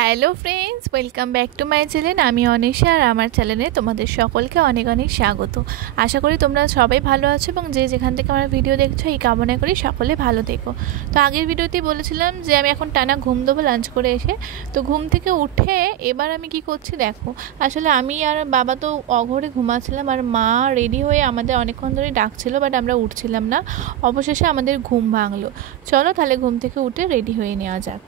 Hello friends, welcome back to my channel. আমি অনিশা আর আমার চ্যানেলে তোমাদের সকলকে অনেক অনেক স্বাগত। আশা করি তোমরা সবাই ভালো আছো এবং যে যেখান থেকে আমার ভিডিও দেখছো এই কামনা করি সকলে ভালো থেকো। তো আগের ভিডিওতেই বলেছিলাম যে আমি এখন টানা ঘুম দেবো লাঞ্চ করে এসে। তো ঘুম থেকে উঠে এবার আমি কি করছি দেখো। আসলে আমি আর বাবা তো অঘরে ঘুমাচ্ছিলাম আর মা রেডি হয়ে আমাদের অনেকক্ষণ ধরেই ডাকছিল, বাট আমরা উঠছিলাম না। অবশেষে আমাদের ঘুম ভাঙলো। চলো তাহলে ঘুম থেকে উঠে রেডি হয়ে নেওয়া যাক।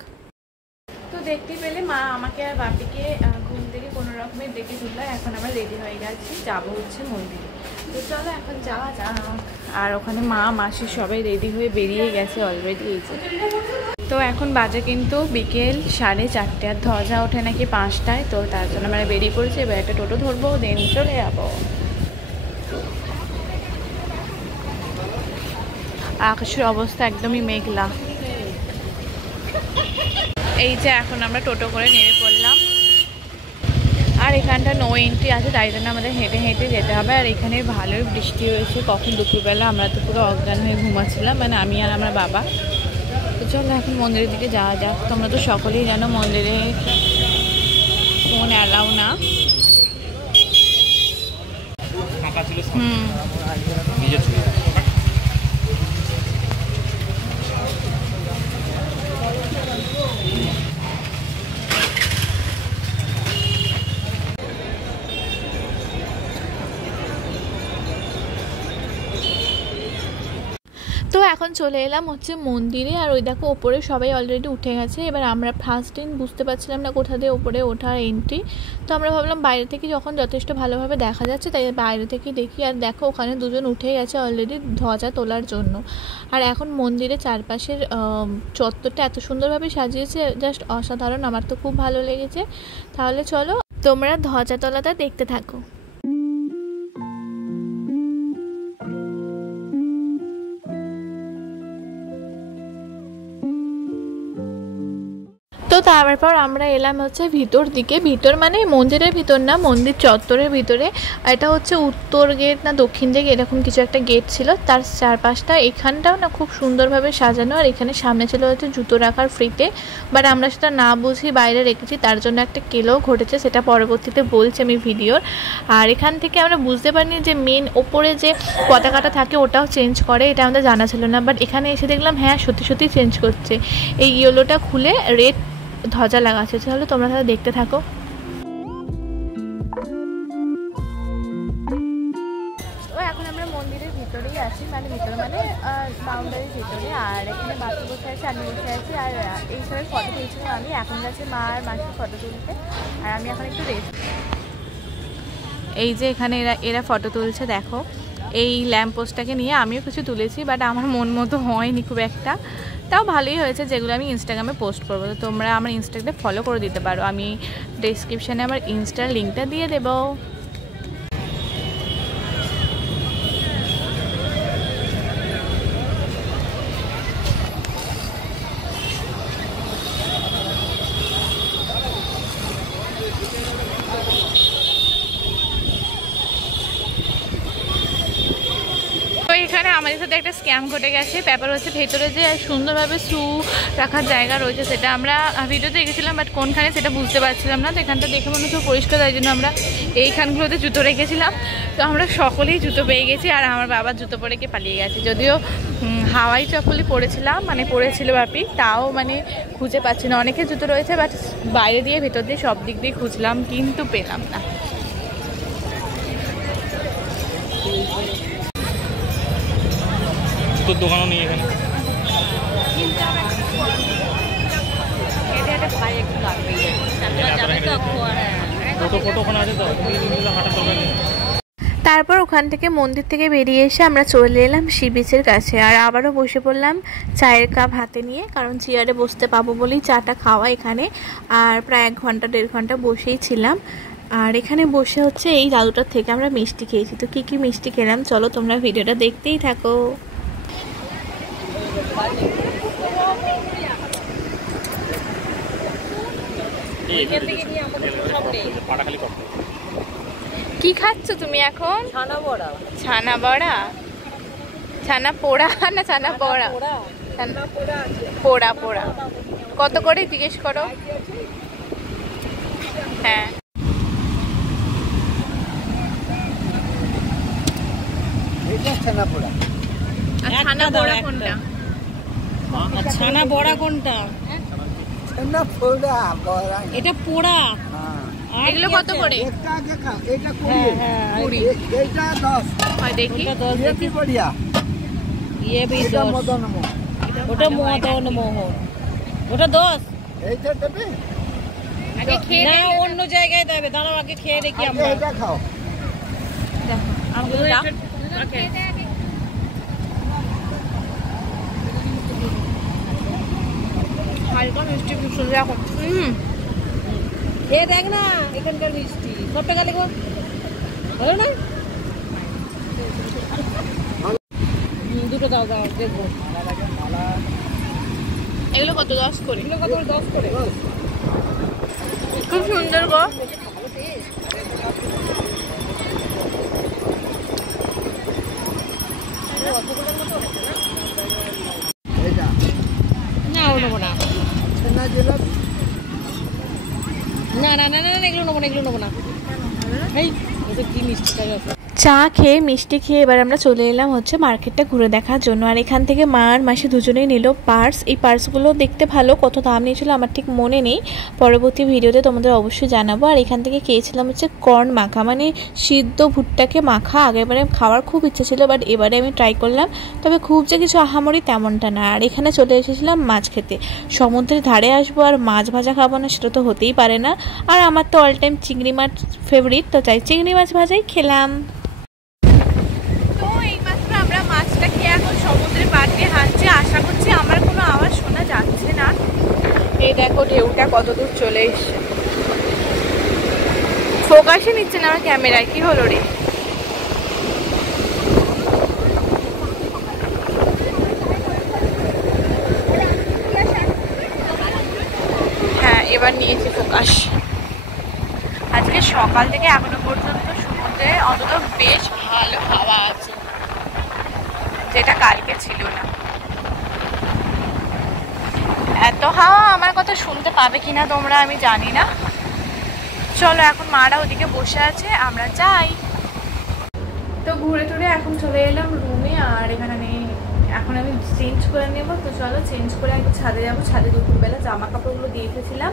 তো দেখতে পেলে মা আমাকে আর বাপিকে ঘুম থেকে কোনো রকমের ডেকে তুললো। এখন আমরা রেডি হয়ে গেছি, যাবো হচ্ছে মন্দিরে। তো চলো এখন যাওয়া যাক। আর ওখানে মা মাসি সবাই রেডি হয়ে বেরিয়ে গেছে অলরেডি। এই যে তো এখন বাজে কিন্তু বিকেল 4:30, আর ধ্বজা ওঠে নাকি 5টায়। তো তার জন্য আমরা বেরিয়ে পড়েছি। এবার একটা টোটো ধরবো, দেন চলে যাবো। আকাশের অবস্থা একদমই মেঘলা। এই যে এখন আমরা টোটো করে নেমে পড়লাম। আর এখানটা নো এন্ট্রি আছে, তাই জন্য আমাদের হেঁটে হেঁটে যেতে হবে। আর এখানে ভালোই বৃষ্টি হয়েছে কখন দুপুরবেলা। আমরা তো পুরো অজ্ঞান হয়ে ঘুমাচ্ছিলাম, মানে আমি আর আমার বাবা। তো চলো এখন মন্দিরের দিকে যাওয়া যাক। তোমরা তো সকলেই জানো মন্দিরে ফোন অ্যালাউ না। তো এখন চলে এলাম হচ্ছে মন্দিরে। আর ওই দেখো ওপরে সবাই অলরেডি উঠে গেছে। এবার আমরা ফার্স্ট দিন বুঝতে পারছিলাম না কোথা দিয়ে ওপরে ওঠার এন্ট্রি। তো আমরা ভাবলাম বাইরে থেকে যখন যথেষ্ট ভালোভাবে দেখা যাচ্ছে তাই বাইরে থেকে দেখি। আর দেখো ওখানে দুজন উঠে গেছে অলরেডি ধ্বজা তোলার জন্য। আর এখন মন্দিরের চারপাশের চত্বরটা এত সুন্দরভাবে সাজিয়েছে, জাস্ট অসাধারণ। আমার তো খুব ভালো লেগেছে। তাহলে চলো তোমরা ধ্বজা তোলাটা দেখতে থাকো। তো তারপর আমরা এলাম হচ্ছে ভিতর দিকে। ভিতর মানে মন্দিরের ভিতর না, মন্দির চত্বরের ভিতরে। এটা হচ্ছে উত্তর গেট না দক্ষিণ দিকে এরকম কিছু একটা গেট ছিল। তার চারপাশটা এখানটাও না খুব সুন্দরভাবে সাজানো। আর এখানে সামনে ছিল হচ্ছে জুতো রাখার ফ্রিতে, বাট আমরা সেটা না বুঝি বাইরে রেখেছি, তার জন্য একটা কেলেও ঘটেছে। সেটা পরবর্তীতে বলছি আমি ভিডিওর। আর এখান থেকে আমরা বুঝতে পারিনি যে মেন ওপরে যে পতাকাটা থাকে ওটাও চেঞ্জ করে, এটা আমাদের জানা ছিল না। বাট এখানে এসে দেখলাম হ্যাঁ সত্যি সত্যি চেঞ্জ করছে। এই ইয়েলোটা খুলে রেড ধ্বজা লাগাচ্ছে। তাহলে তোমরা তাহলে দেখতে থাকো। তো এখন আমরা মন্দিরের ভিতরেই আছি, মানে ভিতরে মানে বাউন্ডারির ভিতরে। আর এখানে বাকি বসে আছে, আমি বসে আছি। আর এই সবের ফটো তুলছিলাম আমি। এখন যাচ্ছে মা আর মাসির ফটো তুলতে। আর আমি এখন একটু রেস্ট। এই যে এখানে এরা ফটো তুলছে দেখো। এই ল্যাম্প পোস্টটাকে নিয়ে আমিও কিছু তুলেছি, বাট আমার মন মতো হয়নি খুব একটা। তাও ভালোই হয়েছে, যেগুলো আমি ইনস্টাগ্রামে পোস্ট করবো। তো তোমরা আমার ইনস্টাগ্রামে ফলো করে দিতে পারো। আমি ডেসক্রিপশানে আমার ইনস্টার লিঙ্কটা দিয়ে দেবো। এখানে আমাদের সাথে একটা স্ক্যাম ঘটে গেছে। ব্যাপার হচ্ছে ভেতরে যে সুন্দরভাবে শু রাখার জায়গা রয়েছে সেটা আমরা ভিডিওতে দেখেছিলাম, বাট কোনখানে সেটা বুঝতে পারছিলাম না। তো এখানটা দেখে মনে হচ্ছে পরিষ্কার, তাই জন্য আমরা এইখানগুলোতে জুতো রেখেছিলাম। তো আমরা সকলেই জুতো পেয়ে গেছি। আর আমার বাবার জুতো পরে গিয়ে পালিয়ে গেছে। যদিও হাওয়াই চপ্পলই পরেছিলাম, মানে পরেছিল বাপি, তাও মানে খুঁজে পাচ্ছি না। অনেকে জুতো রয়েছে, বাট বাইরে দিয়ে ভেতর দিয়ে সব দিক দিয়ে খুঁজলাম কিন্তু পেলাম না। দোকানও নেই এখানে। তারপর ওখান থেকে মন্দির থেকে বেরিয়ে এসে আমরা চলে এলাম সি বিচের কাছে। আর আবারও বসে পড়লাম চায়ের কাপ হাতে নিয়ে, কারণ চেয়ারে বসতে পাবো বলেই চাটা খাওয়া এখানে। আর প্রায় 1 ঘন্টা 1.5 ঘন্টা বসেই ছিলাম। আর এখানে বসে হচ্ছে এই দাদুটার থেকে আমরা মিষ্টি খেয়েছি। তো কী কী মিষ্টি খেলাম চলো তোমরা ভিডিওটা দেখতেই থাকো। কি খাচ্ছ তুমি এখন? ছানা বড়া। ছানা বড়া, ছানা পোড়া না ছানা বড়া? পোড়া পোড়া। কত করে জিজ্ঞেস করো? হ্যাঁ এটা ছানা পোড়া। আর ছানা বড়া কোনটা? ছানা বড়া কোনটা? ছানা পোড়া বড়া। এটা পোড়া। হ্যাঁ। এগুলো কত করে? একটা আগে খাও, এটা 20। হ্যাঁ 20 এইটা 10। হয় দেখি। ওটা 10 ये भी बढ़िया। ये भी এটা 10। মদন মোহন। ওটা মদন মোহন। ওটা 10। এইটা দেবে? আগে খেয়ে না দেখি। অন্য জায়গায় দেবে, দাঁড়াও আগে খেয়ে দেখি আগে আমরা। এটা খাও। দেখো আমাকে দাও। ওকে। হালকা মিষ্টি খুব সুন্দর এখন। এ দেখ না এখানকার মিষ্টি কত টাকা লেগো ভালো না? দুটো দাও দাও দেখবো। এগুলো কত? 10 করে। এগুলো কত? 10 করে। খুব সুন্দর গো। এইটা না ও নেবো না। ছানা জিলাপি। না না না না না, এগুলো নেবো না, এগুলো নেবো না। এই ওটা কি মিষ্টি চাই আছে? চা খেয়ে মিষ্টি খেয়ে এবার আমরা চলে এলাম হচ্ছে মার্কেটটা ঘুরে দেখার জন্য। আর এখান থেকে মা আর মাসি দুজনেই নিল পার্স। এই পার্সগুলো দেখতে ভালো, কত দাম নিয়েছিল আমার ঠিক মনে নেই, পরবর্তী ভিডিওতে তোমাদের অবশ্যই জানাবো। আর এখান থেকে খেয়েছিলাম হচ্ছে কর্ন মাখা, মানে সিদ্ধ ভুট্টাকে মাখা। আগেরবারে খাওয়ার খুব ইচ্ছে ছিল, বাট এবারে আমি ট্রাই করলাম, তবে খুব যে কিছু আহামরি তেমনটা না। আর এখানে চলে এসেছিলাম মাছ খেতে। সমুদ্রের ধারে আসবো আর মাছ ভাজা খাবো না, সেটা তো হতেই পারে না। আর আমার তো অল টাইম চিংড়ি মাছ ফেভারিট, তো চাই চিংড়ি মাছ ভাজাই খেলাম। আমরা মাছটা খেয়ে এখন সমুদ্রের পাড় দিয়ে হাঁটছি। আশা করছি আমার কোনো আওয়াজ শোনা যাচ্ছে না। এই দেখো ঢেউটা কত দূর চলে এসছে, ফোকাসই নিচ্ছে না আমার ক্যামেরায়। কি হলো রে? হ্যাঁ এবার নিয়েছি ফোকাস। আজকে সকাল থেকে এখনো পর্যন্ত সমুদ্রে অন্তত বেশ ভালো হাওয়া আছে, যেটা কালকে ছিল না। এত হাওয়া আমার কথা শুনতে পাবে কিনা তোমরা আমি জানি না। চলো এখন মারা ওদিকে বসে আছে, আমরা যাই। তো ঘুরে টুরে এখন চলে এলাম রুমে। আর এখানে এখন আমি চেঞ্জ করে নেবো। তো চলো চেঞ্জ করে একটু ছাদে যাবো। ছাদে দুপুরবেলা জামা কাপড়গুলো দিয়ে এসেছিলাম,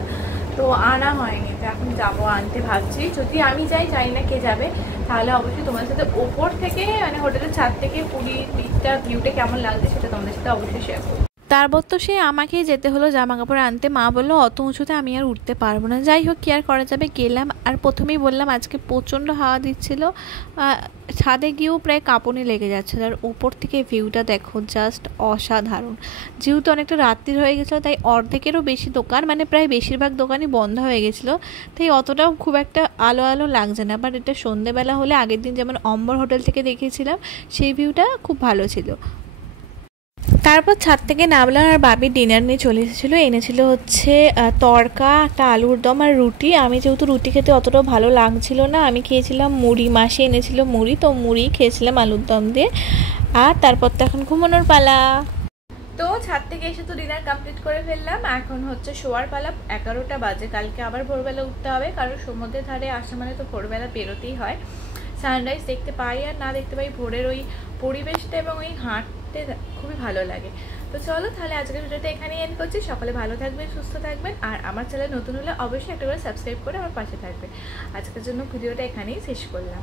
তো আনা হয়নি, তো এখন যাবো আনতে ভাবছি। যদি আমি যাই, জানি না কে যাবে, তাহলে অবশ্যই তোমাদের সাথে ওপর থেকে মানে হোটেলের ছাদ থেকে পুরীর দিকটা ভিউটা কেমন লাগছে সেটা তোমাদের সাথে অবশ্যই শেয়ার করবো। তারপর তো সে আমাকেই যেতে হলো জামা কাপড় আনতে। মা বললো অত উঁচুতে আমি আর উঠতে পারবো না। যাই হোক কি আর করা যাবে, গেলাম। আর প্রথমেই বললাম আজকে প্রচণ্ড হাওয়া দিচ্ছিল, ছাদে গিয়েও প্রায় কাঁপুনি লেগে যাচ্ছিল। আর উপর থেকে ভিউটা দেখো, জাস্ট অসাধারণ। যেহেতু অনেকটা রাত্রির হয়ে গেছিলো, তাই অর্ধেকেরও বেশি দোকান, মানে প্রায় বেশিরভাগ দোকানই বন্ধ হয়ে গেছিলো, তাই অতটাও খুব একটা আলো আলো লাগছে না। বাট এটা সন্ধেবেলা হলে, আগের দিন যেমন অম্বর হোটেল থেকে দেখেছিলাম, সেই ভিউটা খুব ভালো ছিল। তারপর ছাদ থেকে নামলাম আর বাবি ডিনার নিয়ে চলে এসেছিলো। এনেছিল হচ্ছে তড়কা, একটা আলুর দম আর রুটি। আমি যেহেতু রুটি খেতে অতটাও ভালো লাগছিল না, আমি খেয়েছিলাম মুড়ি। মাসি এনেছিল মুড়ি, তো মুড়ি খেয়েছিলাম আলুর দম দিয়ে। আর তারপর তো এখন ঘুমানোর পালা। তো ছাদ থেকে এসে তো ডিনার কমপ্লিট করে ফেললাম। এখন হচ্ছে শোয়ার পালা। 11টা বাজে। কালকে আবার ভোরবেলা উঠতে হবে, কারণ সমুদ্রের ধারে আসা মানে তো ভোরবেলা বেরোতেই হয়। সানরাইজ দেখতে পাই আর না দেখতে পাই, ভোরের ওই পরিবেশটা এবং ওই হাঁটতে খুবই ভালো লাগে। তো চলো তাহলে আজকের ভিডিওটা এখানেই এন্ড করছি। সকলে ভালো থাকবেন, সুস্থ থাকবেন। আর আমার চ্যানেল নতুন হলে অবশ্যই একটা করে সাবস্ক্রাইব করে আমার পাশে থাকবেন। আজকের জন্য ভিডিওটা এখানেই শেষ করলাম।